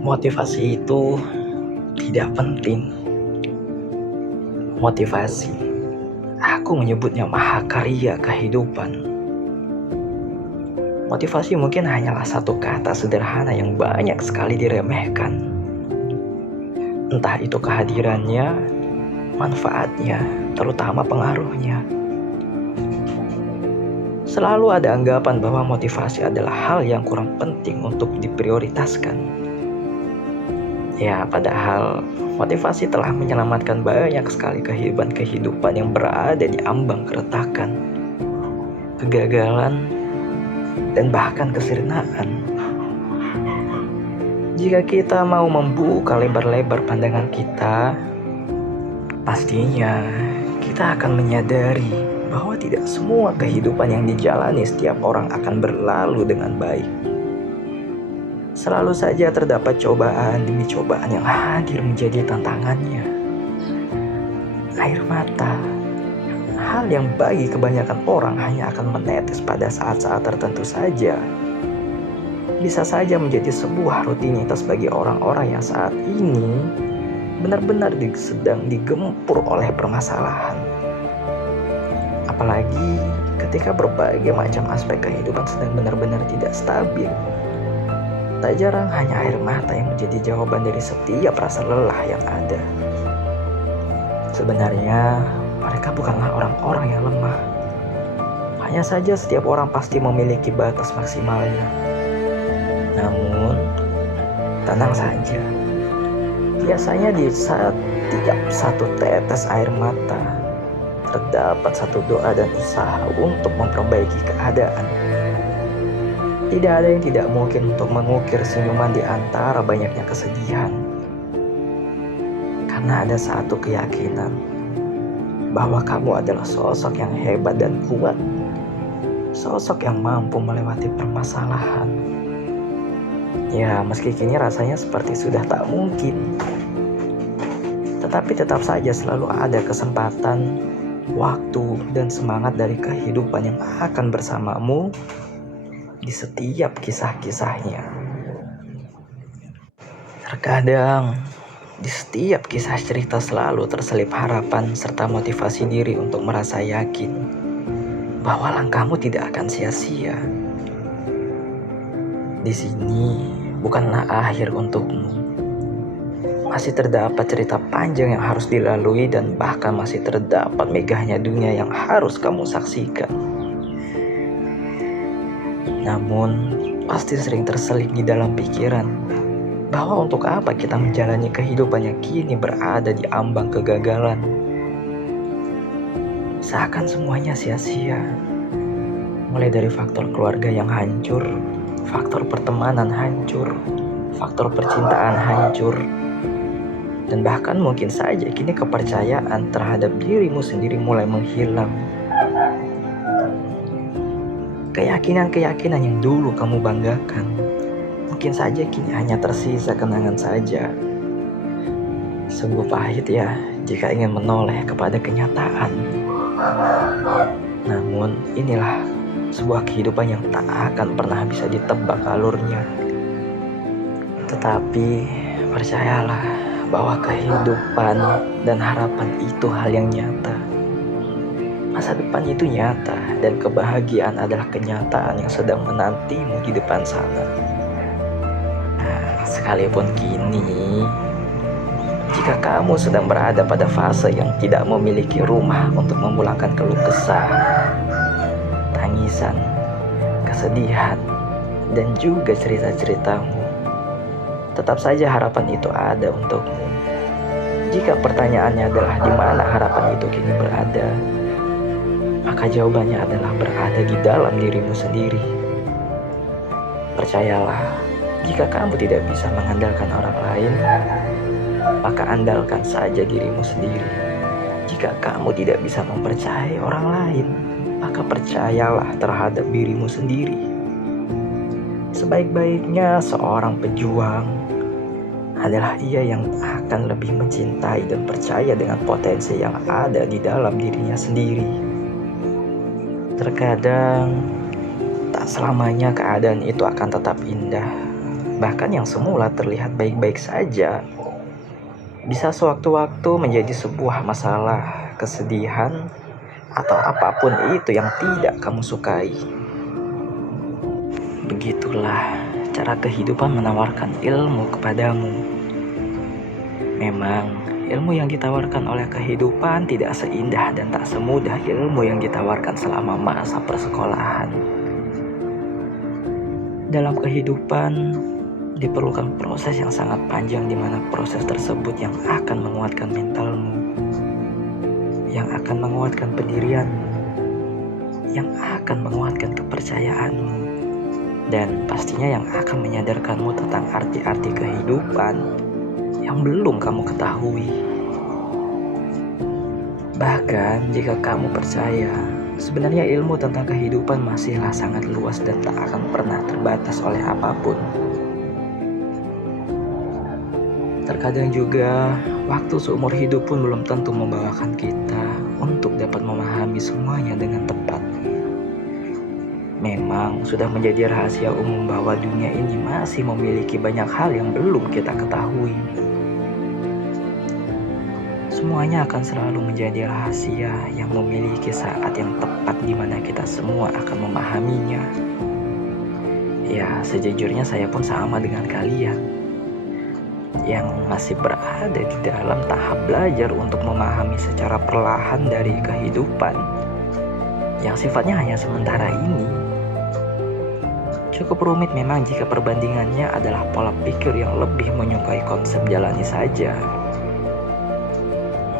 Motivasi itu tidak penting. Motivasi, aku menyebutnya mahakarya kehidupan. Motivasi mungkin hanyalah satu kata sederhana yang banyak sekali diremehkan. Entah itu kehadirannya, manfaatnya, terutama pengaruhnya. Selalu ada anggapan bahwa motivasi adalah hal yang kurang penting untuk diprioritaskan. Ya, padahal motivasi telah menyelamatkan banyak sekali kehidupan yang berada di ambang keretakan, kegagalan, dan bahkan kesirnaan. Jika kita mau membuka lebar-lebar pandangan kita, pastinya kita akan menyadari bahwa tidak semua kehidupan yang dijalani setiap orang akan berlalu dengan baik. Selalu saja terdapat cobaan demi cobaan yang hadir menjadi tantangannya. Air mata, hal yang bagi kebanyakan orang hanya akan menetes pada saat-saat tertentu saja, bisa saja menjadi sebuah rutinitas bagi orang-orang yang saat ini benar-benar sedang digempur oleh permasalahan. Apalagi ketika berbagai macam aspek kehidupan sedang benar-benar tidak stabil. Tak jarang hanya air mata yang menjadi jawaban dari setiap rasa lelah yang ada. Sebenarnya mereka bukanlah orang-orang yang lemah. Hanya saja setiap orang pasti memiliki batas maksimalnya. Namun, tenang saja. Biasanya di setiap satu tetes air mata, terdapat satu doa dan usaha untuk memperbaiki keadaan. Tidak ada yang tidak mungkin untuk mengukir senyuman di antara banyaknya kesedihan. Karena ada satu keyakinan bahwa kamu adalah sosok yang hebat dan kuat. Sosok yang mampu melewati permasalahan. Ya, meski kini rasanya seperti sudah tak mungkin. Tetapi tetap saja selalu ada kesempatan, waktu, dan semangat dari kehidupan yang akan bersamamu di setiap kisah-kisahnya. Terkadang, di setiap kisah cerita selalu terselip harapan serta motivasi diri untuk merasa yakin bahwa langkahmu tidak akan sia-sia. Di sini bukanlah akhir untukmu. Masih terdapat cerita panjang yang harus dilalui dan bahkan masih terdapat megahnya dunia yang harus kamu saksikan. Namun, pasti sering terselip di dalam pikiran bahwa untuk apa kita menjalani kehidupan yang kini berada di ambang kegagalan. Seakan semuanya sia-sia. Mulai dari faktor keluarga yang hancur, faktor pertemanan hancur, faktor percintaan hancur, dan bahkan mungkin saja kini kepercayaan terhadap dirimu sendiri mulai menghilang. Keyakinan-keyakinan yang dulu kamu banggakan mungkin saja kini hanya tersisa kenangan saja. Sungguh pahit ya jika ingin menoleh kepada kenyataan. Namun inilah sebuah kehidupan yang tak akan pernah bisa ditebak alurnya. Tetapi percayalah bahwa kehidupan dan harapan itu hal yang nyata. Masa depan itu nyata dan kebahagiaan adalah kenyataan yang sedang menantimu di depan sana. Nah, sekalipun kini, jika kamu sedang berada pada fase yang tidak memiliki rumah untuk memulangkan keluh kesah, tangisan, kesedihan, dan juga cerita-ceritamu, tetap saja harapan itu ada untukmu. Jika pertanyaannya adalah di mana harapan itu kini berada, maka jawabannya adalah berada di dalam dirimu sendiri. Percayalah, jika kamu tidak bisa mengandalkan orang lain, maka andalkan saja dirimu sendiri. Jika kamu tidak bisa mempercayai orang lain, maka percayalah terhadap dirimu sendiri. Sebaik-baiknya seorang pejuang adalah ia yang akan lebih mencintai dan percaya dengan potensi yang ada di dalam dirinya sendiri. Terkadang, tak selamanya keadaan itu akan tetap indah. bahkan yang semula terlihat baik-baik saja, bisa sewaktu-waktu menjadi sebuah masalah, kesedihan, atau apapun itu yang tidak kamu sukai. Begitulah cara kehidupan menawarkan ilmu kepadamu. Memang, ilmu yang ditawarkan oleh kehidupan tidak seindah dan tak semudah ilmu yang ditawarkan selama masa persekolahan. Dalam kehidupan, diperlukan proses yang sangat panjang di mana proses tersebut yang akan menguatkan mentalmu, yang akan menguatkan pendirianmu, yang akan menguatkan kepercayaanmu, dan pastinya yang akan menyadarkanmu tentang arti-arti kehidupan yang belum kamu ketahui. Bahkan jika kamu percaya, sebenarnya ilmu tentang kehidupan masihlah sangat luas dan tak akan pernah terbatas oleh apapun. Terkadang juga, waktu seumur hidup pun belum tentu membawakan kita untuk dapat memahami semuanya dengan tepat. Memang sudah menjadi rahasia umum bahwa dunia ini masih memiliki banyak hal yang belum kita ketahui. Semuanya akan selalu menjadi rahasia yang memiliki saat yang tepat di mana kita semua akan memahaminya. Ya, sejujurnya saya pun sama dengan kalian yang masih berada di dalam tahap belajar untuk memahami secara perlahan dari kehidupan yang sifatnya hanya sementara ini. Cukup rumit memang jika perbandingannya adalah pola pikir yang lebih menyukai konsep jalani saja.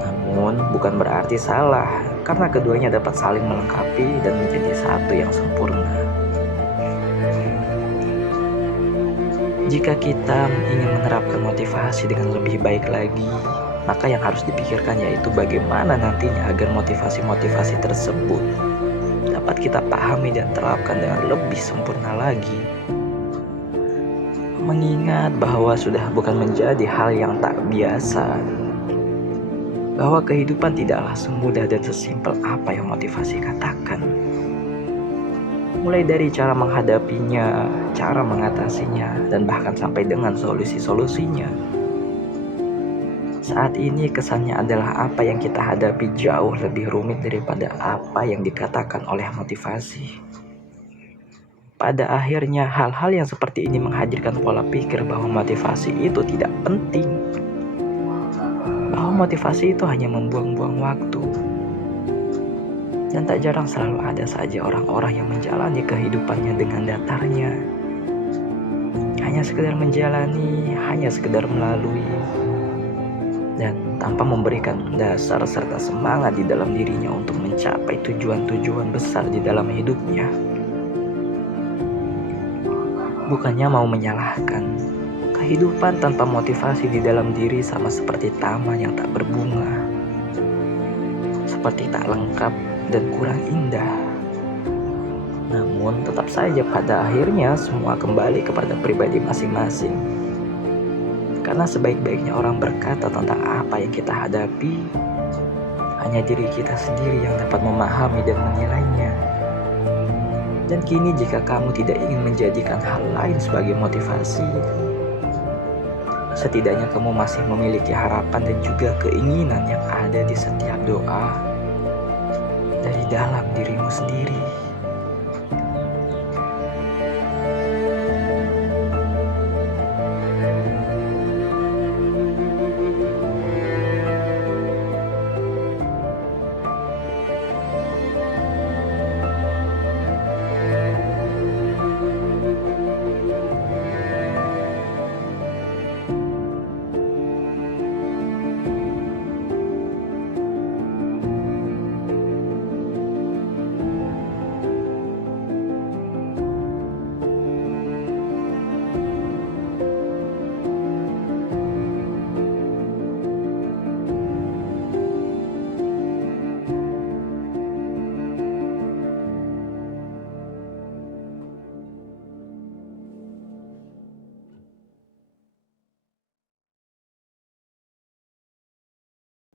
Namun bukan berarti salah, karena keduanya dapat saling melengkapi dan menjadi satu yang sempurna. Jika kita ingin menerapkan motivasi dengan lebih baik lagi, maka yang harus dipikirkan yaitu bagaimana nantinya agar motivasi-motivasi tersebut dapat kita pahami dan terapkan dengan lebih sempurna lagi. Mengingat bahwa sudah bukan menjadi hal yang tak biasa, bahwa kehidupan tidaklah semudah dan sesimpel apa yang motivasi katakan. Mulai dari cara menghadapinya, cara mengatasinya, dan bahkan sampai dengan solusi-solusinya. Saat ini kesannya adalah apa yang kita hadapi jauh lebih rumit daripada apa yang dikatakan oleh motivasi. Pada akhirnya hal-hal yang seperti ini menghadirkan pola pikir bahwa motivasi itu tidak penting. Bahwa motivasi itu hanya membuang-buang waktu. Dan tak jarang selalu ada saja orang-orang yang menjalani kehidupannya dengan datarnya. Hanya sekedar menjalani, hanya sekedar melalui. Dan tanpa memberikan dasar serta semangat di dalam dirinya untuk mencapai tujuan-tujuan besar di dalam hidupnya. Bukannya mau menyalahkan, kehidupan tanpa motivasi di dalam diri sama seperti taman yang tak berbunga. Seperti tak lengkap dan kurang indah. Namun tetap saja pada akhirnya semua kembali kepada pribadi masing-masing. Karena sebaik-baiknya orang berkata tentang apa yang kita hadapi, hanya diri kita sendiri yang dapat memahami dan menilainya. Dan kini jika kamu tidak ingin menjadikan hal lain sebagai motivasi, setidaknya kamu masih memiliki harapan dan juga keinginan yang ada di setiap doa dari dalam dirimu sendiri.